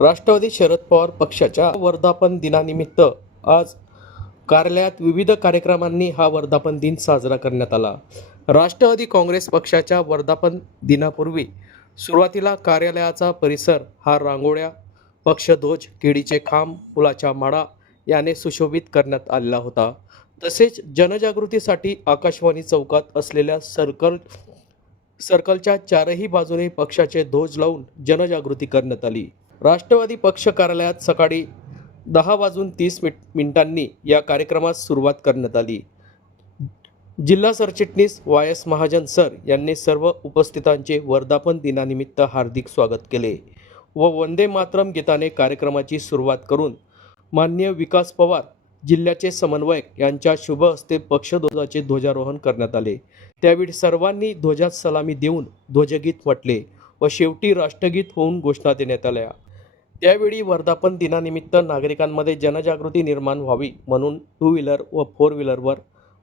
राष्ट्रवादी शरद पवार पक्षाच्या वर्धापन दिनानिमित्त आज कार्यालयात विविध कार्यक्रमांनी हा वर्धापन दिन साजरा करण्यात आला. राष्ट्रवादी काँग्रेस पक्षाच्या वर्धापन दिनापूर्वी सुरुवातीला कार्यालयाचा परिसर हा रांगोळ्या पक्षध्वज केळीचे खांब फुलाच्या माळा याने सुशोभित करण्यात आलेला होता. तसेच जनजागृतीसाठी आकाशवाणी चौकात असलेल्या सर्कल सर्कलच्या चारही बाजूने पक्षाचे ध्वज लावून जनजागृती करण्यात आली. राष्ट्रवादी पक्ष कार्यालयात सकाळी दहा वाजून तीस मिट मिनिटांनी या कार्यक्रमास सुरुवात करण्यात आली. जिल्हा सरचिटणीस वाय एस महाजन सर यांनी सर्व उपस्थितांचे वर्धापन दिनानिमित्त हार्दिक स्वागत केले व वंदे मातरम गीताने कार्यक्रमाची सुरुवात करून मान्य विकास पवार जिल्ह्याचे समन्वयक यांच्या शुभ हस्ते पक्षध्वजाचे ध्वजारोहण करण्यात आले. त्यावेळी सर्वांनी ध्वजात सलामी देऊन ध्वजगीत म्हटले व शेवटी राष्ट्रगीत होऊन घोषणा देण्यात आल्या. त्यावेळी वर्धापन दिनानिमित्त नागरिकांमध्ये जनजागृती निर्माण व्हावी म्हणून टू व्हीलर व फोर व्हीलरवर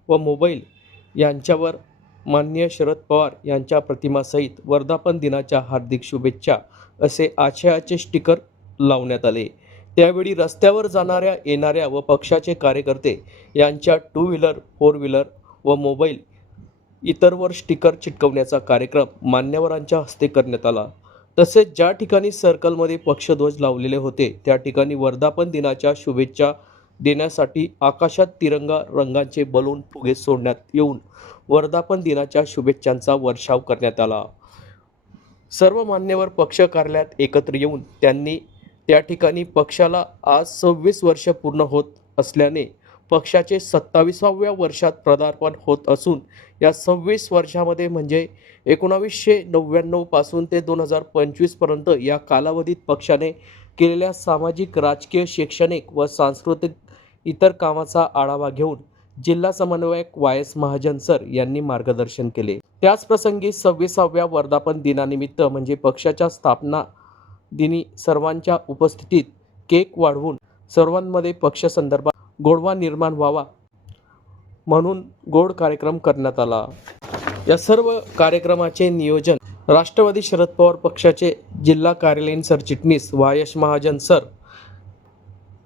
व मोबाईल यांच्यावर मान्य शरद पवार यांच्या प्रतिमासहित वर्धापन दिनाच्या हार्दिक शुभेच्छा असे आशयाचे स्टिकर लावण्यात आले. त्यावेळी रस्त्यावर जाणाऱ्या येणाऱ्या व पक्षाचे कार्यकर्ते यांच्या टू व्हीलर फोर व्हीलर व मोबाईल इतरवर स्टिकर चिटकवण्याचा कार्यक्रम मान्यवरांच्या हस्ते करण्यात आला. तसेच ज्या ठिकाणी सर्कलमध्ये पक्षध्वज लावलेले होते त्या ठिकाणी वर्धापन दिनाच्या शुभेच्छा देण्यासाठी आकाशात तिरंगा रंगांचे बलून फुगे सोडण्यात येऊन वर्धापन दिनाच्या शुभेच्छांचा वर्षाव करण्यात आला. सर्व मान्यवर पक्ष कार्यालयात एकत्र येऊन त्यांनी त्या ठिकाणी पक्षाला आज सव्वीस वर्ष पूर्ण होत असल्याने पक्षाचे सत्ताविसाव्या वर्षात पदार्पण होत असून या सव्वीस वर्षामध्ये म्हणजे एकोणावीसशे नव्याण्णवपासून ते दोन हजार पंचवीसपर्यंत या कालावधीत पक्षाने केलेल्या सामाजिक राजकीय शैक्षणिक व सांस्कृतिक इतर कामाचा आढावा घेऊन जिल्हा समन्वयक वाय एस महाजन सर यांनी मार्गदर्शन केले. त्याच प्रसंगी सव्वीसाव्या वर्धापन दिनानिमित्त म्हणजे पक्षाच्या स्थापना दिनी सर्वांच्या उपस्थितीत केक वाढवून सर्वांमध्ये पक्षसंदर्भात गोडवा निर्माण व्हावा म्हणून गोड कार्यक्रम करण्यात आला. या सर्व कार्यक्रमाचे नियोजन राष्ट्रवादी शरद पवार पक्षाचे जिल्हा कार्यालयीन सरचिटणीस वायश महाजन सर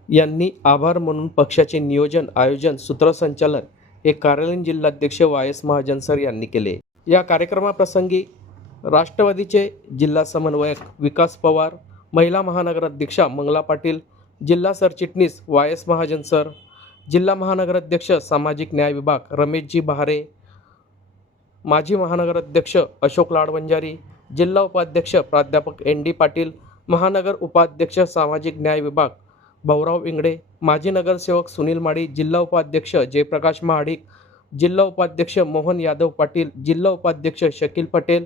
यांनी आभार म्हणून पक्षाचे नियोजन आयोजन सूत्रसंचालन हे कार्यालयीन जिल्हाध्यक्ष वाय एस महाजन सर यांनी केले. या कार्यक्रमाप्रसंगी राष्ट्रवादीचे जिल्हा समन्वयक विकास पवार महिला महानगराध्यक्षा मंगला पाटील जिल्हा सरचिटणीस वाय एस महाजन सर जिल्हा महानगराध्यक्ष सामाजिक न्याय विभाग रमेशजी बहारे माजी महानगराध्यक्ष अशोक लाडवंजारी जिल्हा उपाध्यक्ष प्राध्यापक एन डी पाटील महानगर उपाध्यक्ष सामाजिक न्याय विभाग भाऊराव इंगडे माजी नगरसेवक सुनील माडी जिल्हा उपाध्यक्ष जयप्रकाश महाडिक जिल्हा उपाध्यक्ष मोहन यादव पाटील जिल्हा उपाध्यक्ष शकील पटेल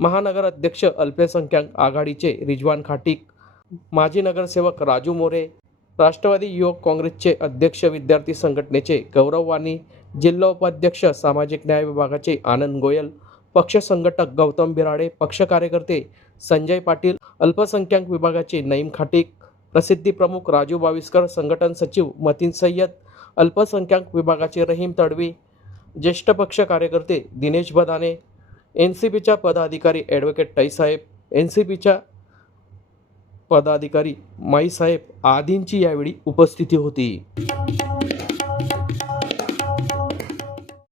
महानगर अध्यक्ष अल्पसंख्याक आघाडीचे रिजवान खाटीक माजी नगरसेवक राजू मोरे राष्ट्रवादी युवक काँग्रेसचे अध्यक्ष विद्यार्थी संघटनेचे गौरव वाणी जिल्हा उपाध्यक्ष सामाजिक न्याय विभागाचे आनंद गोयल पक्ष संघटक गौतम बिराडे पक्ष कार्यकर्ते संजय पाटील अल्पसंख्याक विभागाचे नईम खाटीक प्रसिद्धी प्रमुख राजू बाविस्कर संघटन सचिव मतीन सय्यद अल्पसंख्याक विभागाचे रहीम तडवी ज्येष्ठ पक्ष कार्यकर्ते दिनेश बदाने एन सी पीच्या पदाधिकारी ॲडव्होकेट टाईसाहेब एन सी पीच्या पदाधिकारी माईसाहेब आदींची यावेळी उपस्थिती होती.